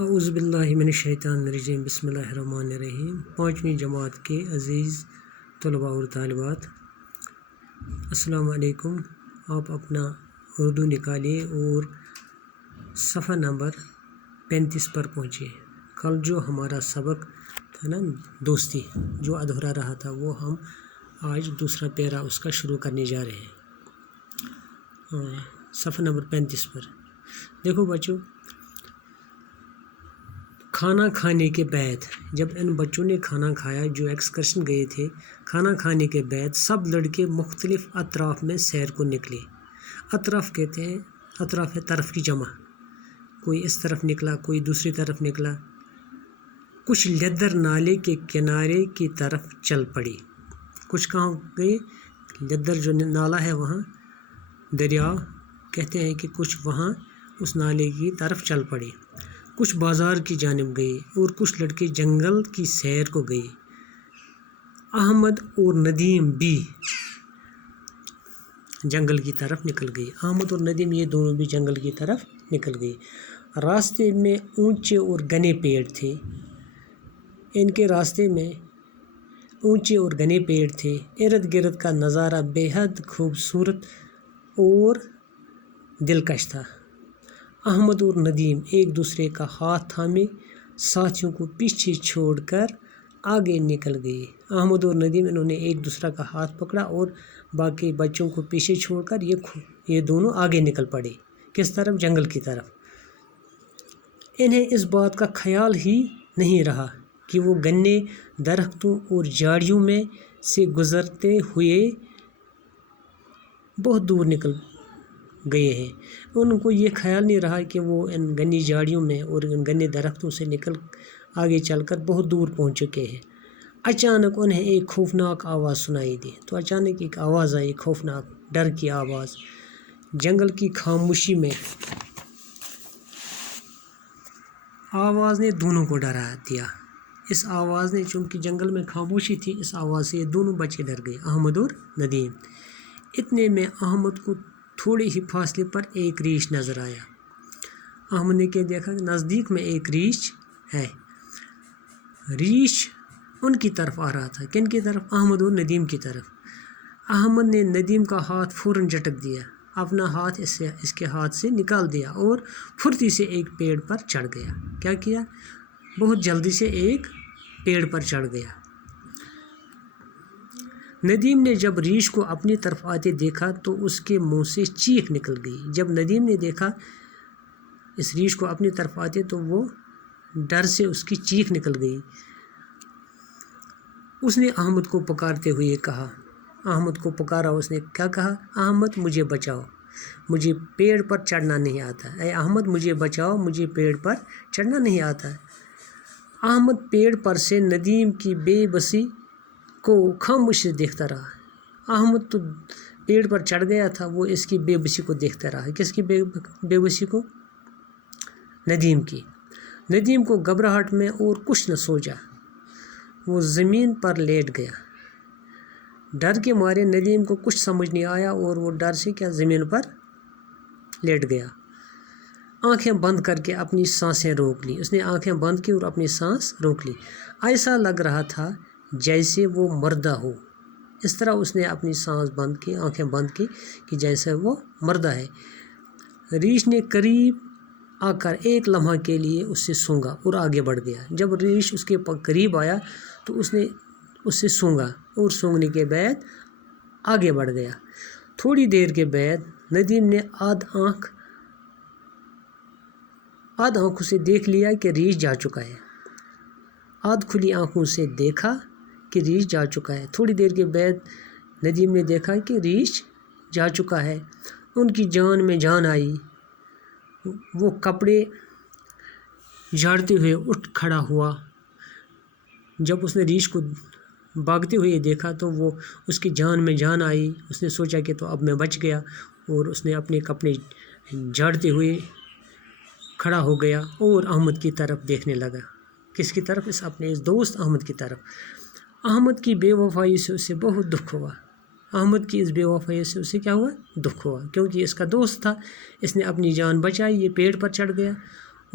اعوذ باللہ من الشیطان الرجیم بسم اللہ الرحمن الرحیم۔ 5ویں جماعت کے عزیز طلباء اور طالبات، السلام علیکم۔ آپ اپنا اردو نکالیے اور صفحہ نمبر 35 پر پہنچیے۔ کل جو ہمارا سبق تھا نا دوستی، جو ادھورا رہا تھا، وہ ہم آج دوسرا پیرا اس کا شروع کرنے جا رہے ہیں۔ صفحہ نمبر 35 پر دیکھو بچوں، کھانا کھانے کے بعد جب ان بچوں نے کھانا کھایا جو ایکسکرشن گئے تھے، کھانا کھانے کے بعد سب لڑکے مختلف اطراف میں سیر کو نکلے۔ اطراف کہتے ہیں، اطراف ہے طرف کی جمع، کوئی اس طرف نکلا، کوئی دوسری طرف نکلا۔ کچھ لیدر نالے کے کنارے کی طرف چل پڑی۔ کچھ کہاں گئے؟ لیدر جو نالا ہے وہاں، دریا کہتے ہیں کہ کچھ وہاں اس نالے کی طرف چل پڑے۔ کچھ بازار کی جانب گئے اور کچھ لڑکے جنگل کی سیر کو گئے۔ احمد اور ندیم بھی جنگل کی طرف نکل گئے۔ احمد اور ندیم یہ دونوں بھی جنگل کی طرف نکل گئے۔ راستے میں اونچے اور گھنے پیڑ تھے۔ ان کے راستے میں اونچے اور گھنے پیڑ تھے۔ ارد گرد کا نظارہ بے حد خوبصورت اور دلکش تھا۔ احمد اور ندیم ایک دوسرے کا ہاتھ تھامے ساتھیوں کو پیچھے چھوڑ کر آگے نکل گئے۔ احمد اور ندیم انہوں نے ایک دوسرے کا ہاتھ پکڑا اور باقی بچوں کو پیچھے چھوڑ کر یہ دونوں آگے نکل پڑے۔ کس طرف؟ جنگل کی طرف۔ انہیں اس بات کا خیال ہی نہیں رہا کہ وہ گھنے درختوں اور جھاڑیوں میں سے گزرتے ہوئے بہت دور نکل گئے ہیں۔ ان کو یہ خیال نہیں رہا کہ وہ ان گھنی جھاڑیوں میں اور ان گھنے درختوں سے نکل آگے چل کر بہت دور پہنچ چکے ہیں۔ اچانک انہیں ایک خوفناک آواز سنائی دی۔ تو اچانک ایک آواز آئی، خوفناک ڈر کی آواز۔ جنگل کی خاموشی میں آواز نے دونوں کو ڈرا دیا۔ اس آواز نے، چونکہ جنگل میں خاموشی تھی، اس آواز سے یہ دونوں بچے ڈر گئے، احمد اور ندیم۔ اتنے میں احمد کو تھوڑے ہی فاصلے پر ایک ریچھ نظر آیا۔ احمد نے کیا دیکھا؟ نزدیک میں ایک ریچھ ہے۔ ریچھ ان کی طرف آ رہا تھا۔ کن کی طرف؟ احمد اور ندیم کی طرف۔ احمد نے ندیم کا ہاتھ فوراً جھٹک دیا، اپنا ہاتھ اس کے ہاتھ سے نکال دیا اور پھرتی سے ایک پیڑ پر چڑھ گیا۔ کیا کیا؟ بہت جلدی سے ایک پیڑ پر چڑھ گیا۔ ندیم نے جب ریچھ کو اپنی طرف آتے دیکھا تو اس کے منہ سے چیخ نکل گئی۔ جب ندیم نے دیکھا اس ریچھ کو اپنی طرف آتے تو وہ ڈر سے اس کی چیخ نکل گئی۔ اس نے احمد کو پکارتے ہوئے کہا، احمد کو پکارا، اس نے کیا کہا؟ احمد مجھے بچاؤ، مجھے پیڑ پر چڑھنا نہیں آتا۔ اے احمد مجھے بچاؤ، مجھے پیڑ پر چڑھنا نہیں آتا۔ احمد پیڑ پر سے ندیم کی بے بسی کو خاموشی سے دیکھتا رہا۔ احمد تو پیڑ پر چڑھ گیا تھا، وہ اس کی بے بسی کو دیکھتا رہا۔ کس کی بے بسی کو؟ ندیم کی۔ ندیم کو گھبراہٹ میں اور کچھ نہ سوچا، وہ زمین پر لیٹ گیا۔ ڈر کے مارے ندیم کو کچھ سمجھ نہیں آیا اور وہ ڈر سے کیا زمین پر لیٹ گیا۔ آنکھیں بند کر کے اپنی سانسیں روک لی۔ اس نے آنکھیں بند کی اور اپنی سانس روک لی۔ ایسا لگ رہا تھا جیسے وہ مردہ ہو۔ اس طرح اس نے اپنی سانس بند کی، آنکھیں بند کی کہ جیسے وہ مردہ ہے۔ ریچھ نے قریب آ کر ایک لمحہ کے لیے اس سے سونگھا اور آگے بڑھ گیا۔ جب ریچھ اس کے قریب آیا تو اس نے اس سے سونگھا اور سونگھنے کے بعد آگے بڑھ گیا۔ تھوڑی دیر کے بعد ندیم نے آدھ آنکھوں سے دیکھ لیا کہ ریچھ جا چکا ہے۔ آدھ کھلی آنکھوں سے دیکھا کہ ریچھ جا چکا ہے۔ تھوڑی دیر کے بعد ندیم نے دیکھا کہ ریچھ جا چکا ہے۔ ان کی جان میں جان آئی۔ وہ کپڑے جھاڑتے ہوئے اٹھ کھڑا ہوا۔ جب اس نے ریچھ کو بھاگتے ہوئے دیکھا تو وہ اس کی جان میں جان آئی۔ اس نے سوچا کہ تو اب میں بچ گیا، اور اس نے اپنے کپڑے جھاڑتے ہوئے کھڑا ہو گیا اور احمد کی طرف دیکھنے لگا۔ کس کی طرف؟ اس دوست احمد کی طرف۔ احمد کی بے وفائی سے اسے بہت دکھ ہوا۔ احمد کی اس بے وفائی سے اسے کیا ہوا؟ دکھ ہوا، کیونکہ اس کا دوست تھا، اس نے اپنی جان بچائی، یہ پیڑ پر چڑھ گیا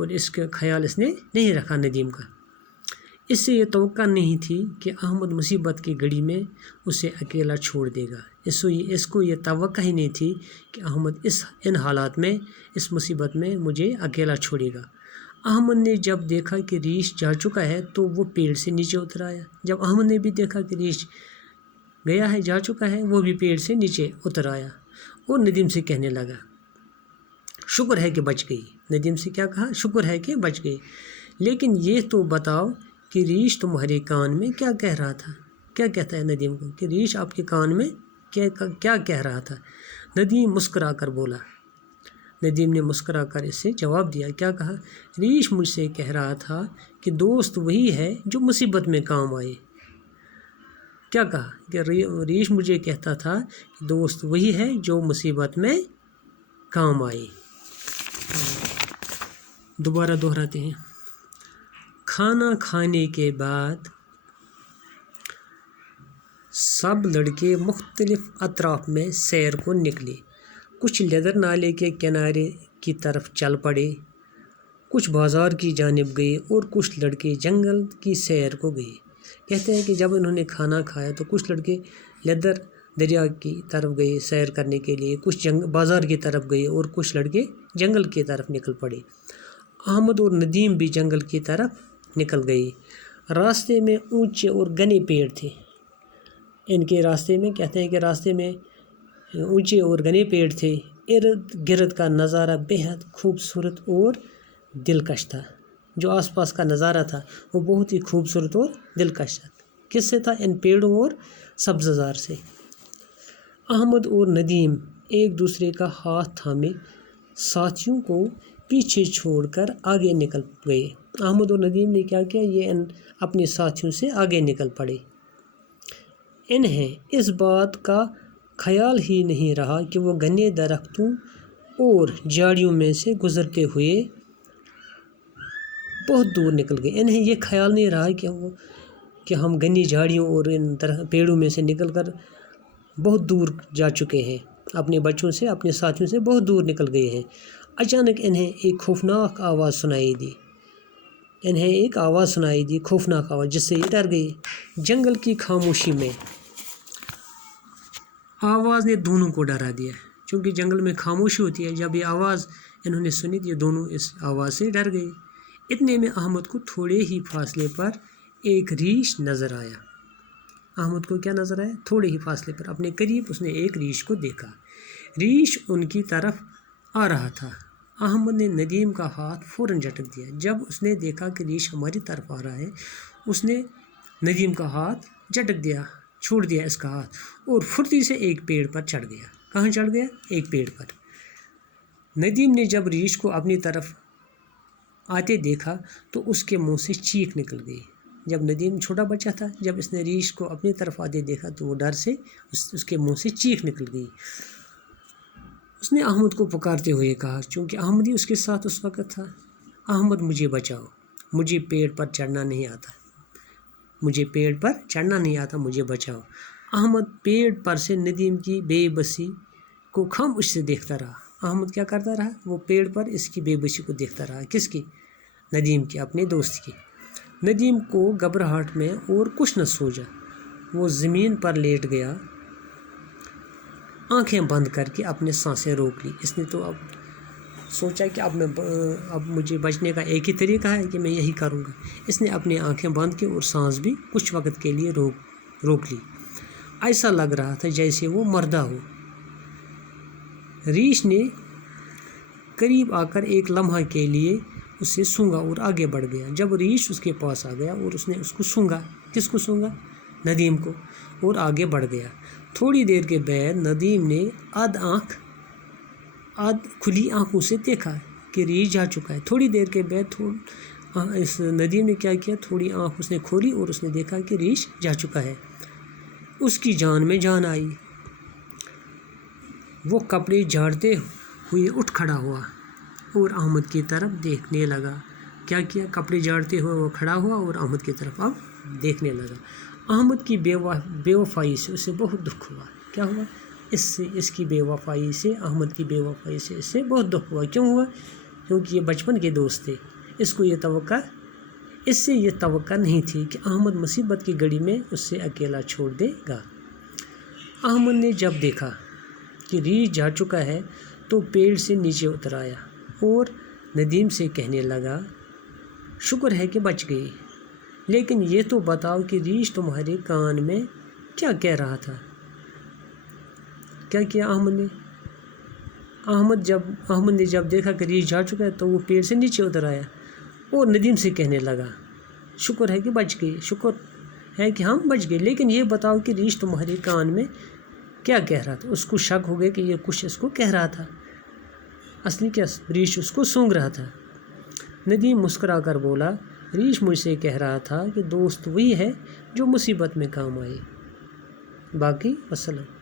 اور اس کا خیال اس نے نہیں رکھا ندیم کا۔ اس سے یہ توقع نہیں تھی کہ احمد مصیبت کی گھڑی میں اسے اکیلا چھوڑ دے گا۔ اس کو یہ توقع ہی نہیں تھی کہ احمد ان حالات میں، اس مصیبت میں مجھے اکیلا چھوڑے گا۔ احمد نے جب دیکھا کہ ریش جا چکا ہے تو وہ پیڑ سے نیچے اتر آیا۔ جب احمد نے بھی دیکھا کہ ریش گیا ہے، جا چکا ہے، وہ بھی پیڑ سے نیچے اتر آیا اور ندیم سے کہنے لگا شکر ہے کہ بچ گئی۔ ندیم سے کیا کہا؟ شکر ہے کہ بچ گئی، لیکن یہ تو بتاؤ کہ ریش تمہارے کان میں کیا کہہ رہا تھا؟ کیا کہتا ہے ندیم کو کہ ریش آپ کے کان میں کیا کہہ رہا تھا؟ ندیم مسکرا کر بولا۔ ندیم نے مسکرا کر اس سے جواب دیا، کیا کہا؟ ریش مجھ سے کہہ رہا تھا کہ دوست وہی ہے جو مصیبت میں کام آئے۔ کیا کہا؟ کہ ریش مجھے کہتا تھا کہ دوست وہی ہے جو مصیبت میں کام آئے۔ دوبارہ دہراتے ہیں۔ کھانا کھانے کے بعد سب لڑکے مختلف اطراف میں سیر کو نکلے۔ کچھ لیدر نالے کے کنارے کی طرف چل پڑے، کچھ بازار کی جانب گئے اور کچھ لڑکے جنگل کی سیر کو گئے۔ کہتے ہیں کہ جب انہوں نے کھانا کھایا تو کچھ لڑکے لیدر دریا کی طرف گئے سیر کرنے کے لیے، کچھ بازار کی طرف گئے اور کچھ لڑکے جنگل کی طرف نکل پڑے۔ احمد اور ندیم بھی جنگل کی طرف نکل گئے۔ راستے میں اونچے اور گھنے پیڑ تھے۔ ان کے راستے میں کہتے ہیں کہ راستے میں اونچے اور گھنے پیڑ تھے۔ ارد گرد کا نظارہ بہت خوبصورت اور دلکش تھا۔ جو آس پاس کا نظارہ تھا وہ بہت ہی خوبصورت اور دلکش تھا۔ کس سے تھا؟ ان پیڑوں اور سبززار سے۔ احمد اور ندیم ایک دوسرے کا ہاتھ تھامے ساتھیوں کو پیچھے چھوڑ کر آگے نکل گئے۔ احمد اور ندیم نے کیا کیا؟ یہ اپنے ساتھیوں سے آگے نکل پڑے۔ انہیں اس بات کا خیال ہی نہیں رہا کہ وہ گھنے درختوں اور جھاڑیوں میں سے گزرتے ہوئے بہت دور نکل گئے۔ انہیں یہ خیال نہیں رہا کہ ہم گھنی جھاڑیوں اور ان پیڑوں میں سے نکل کر بہت دور جا چکے ہیں، اپنے بچوں سے، اپنے ساتھیوں سے بہت دور نکل گئے ہیں۔ اچانک انہیں ایک خوفناک آواز سنائی دی۔ انہیں ایک آواز سنائی دی، خوفناک آواز، جس سے یہ ڈر گئے۔ جنگل کی خاموشی میں آواز نے دونوں کو ڈرا دیا، چونکہ جنگل میں خاموشی ہوتی ہے۔ جب یہ آواز انہوں نے سنی تو یہ دونوں اس آواز سے ڈر گئے۔ اتنے میں احمد کو تھوڑے ہی فاصلے پر ایک ریچھ نظر آیا۔ احمد کو کیا نظر آیا؟ تھوڑے ہی فاصلے پر اپنے قریب اس نے ایک ریچھ کو دیکھا۔ ریچھ ان کی طرف آ رہا تھا۔ احمد نے ندیم کا ہاتھ فوراً جھٹک دیا۔ جب اس نے دیکھا کہ ریچھ ہماری طرف آ رہا ہے، اس نے ندیم کا ہاتھ جھٹک دیا، چھوڑ دیا اس کا ہاتھ، اور پھرتی سے ایک پیڑ پر چڑھ گیا۔ کہاں چڑھ گیا؟ ایک پیڑ پر۔ ندیم نے جب ریچھ کو اپنی طرف آتے دیکھا تو اس کے منہ سے چیخ نکل گئی۔ جب ندیم چھوٹا بچہ تھا، جب اس نے ریچھ کو اپنی طرف آتے دیکھا تو وہ ڈر سے اس کے منہ سے چیخ نکل گئی۔ اس نے احمد کو پکارتے ہوئے کہا، چونکہ احمد ہی اس کے ساتھ اس وقت تھا، احمد مجھے بچاؤ، مجھے پیڑ پر چڑھنا نہیں آتا، مجھے پیڑ پر چڑھنا نہیں آتا، مجھے بچاؤ۔ احمد پیڑ پر سے ندیم کی بے بسی کو خاموشی سے دیکھتا رہا۔ احمد کیا کرتا رہا؟ وہ پیڑ پر اس کی بے بسی کو دیکھتا رہا۔ کس کی؟ ندیم کی، اپنے دوست کی۔ ندیم کو گھبراہٹ میں اور کچھ نہ سوجا۔ وہ زمین پر لیٹ گیا، آنکھیں بند کر کے اپنے سانسیں روک لی۔ اس نے تو اب سوچا کہ اب مجھے بچنے کا ایک ہی طریقہ ہے کہ میں یہی کروں گا۔ اس نے اپنی آنکھیں بند کی اور سانس بھی کچھ وقت کے لیے روک لی۔ ایسا لگ رہا تھا جیسے وہ مردہ ہو۔ ریچھ نے قریب آ کر ایک لمحہ کے لیے اسے سونگھا اور آگے بڑھ گیا۔ جب ریچھ اس کے پاس آ گیا اور اس نے اس کو سونگھا، کس کو سونگھا؟ ندیم کو، اور آگے بڑھ گیا۔ تھوڑی دیر کے بعد ندیم نے آدھ کھلی آنکھوں سے دیکھا کہ ریچھ جا چکا ہے۔ تھوڑی دیر کے بعد اس ندیم نے کیا کیا؟ تھوڑی آنکھ اس نے کھولی اور اس نے دیکھا کہ ریچھ جا چکا ہے۔ اس کی جان میں جان آئی۔ وہ کپڑے جھاڑتے ہوئے اٹھ کھڑا ہوا اور احمد کی طرف دیکھنے لگا۔ کیا کیا؟ کپڑے جھاڑتے ہوئے وہ کھڑا ہوا اور احمد کی طرف اب دیکھنے لگا۔ احمد کی بے وفائی سے اسے بہت دکھ ہوا۔ کیا ہوا؟ اس کی بے وفائی سے، احمد کی بے وفائی سے اس سے بہت دکھ ہوا۔ کیوں ہوا؟ کیونکہ یہ بچپن کے دوست تھے۔ اس سے یہ توقع نہیں تھی کہ احمد مصیبت کی گھڑی میں اس سے اکیلا چھوڑ دے گا۔ احمد نے جب دیکھا کہ ریچھ جا چکا ہے تو پیڑ سے نیچے اتر آیا اور ندیم سے کہنے لگا، شکر ہے کہ بچ گئی، لیکن یہ تو بتاؤ کہ ریچھ تمہارے کان میں کیا کہہ رہا تھا؟ کیا کیا احمد نے؟ احمد نے جب دیکھا کہ ریچھ جا چکا ہے تو وہ پیڑ سے نیچے اتر آیا اور ندیم سے کہنے لگا، شکر ہے کہ بچ گئی، شکر ہے کہ ہم بچ گئے، لیکن یہ بتاؤ کہ ریچھ تمہارے کان میں کیا کہہ رہا تھا؟ اس کو شک ہو گیا کہ یہ کچھ اس کو کہہ رہا تھا، اصلی کیا ریچھ اس کو سونگھ رہا تھا۔ ندیم مسکرا کر بولا، ریچھ مجھ سے کہہ رہا تھا کہ دوست وہی ہے جو مصیبت میں کام آئے۔ باقی وسلام۔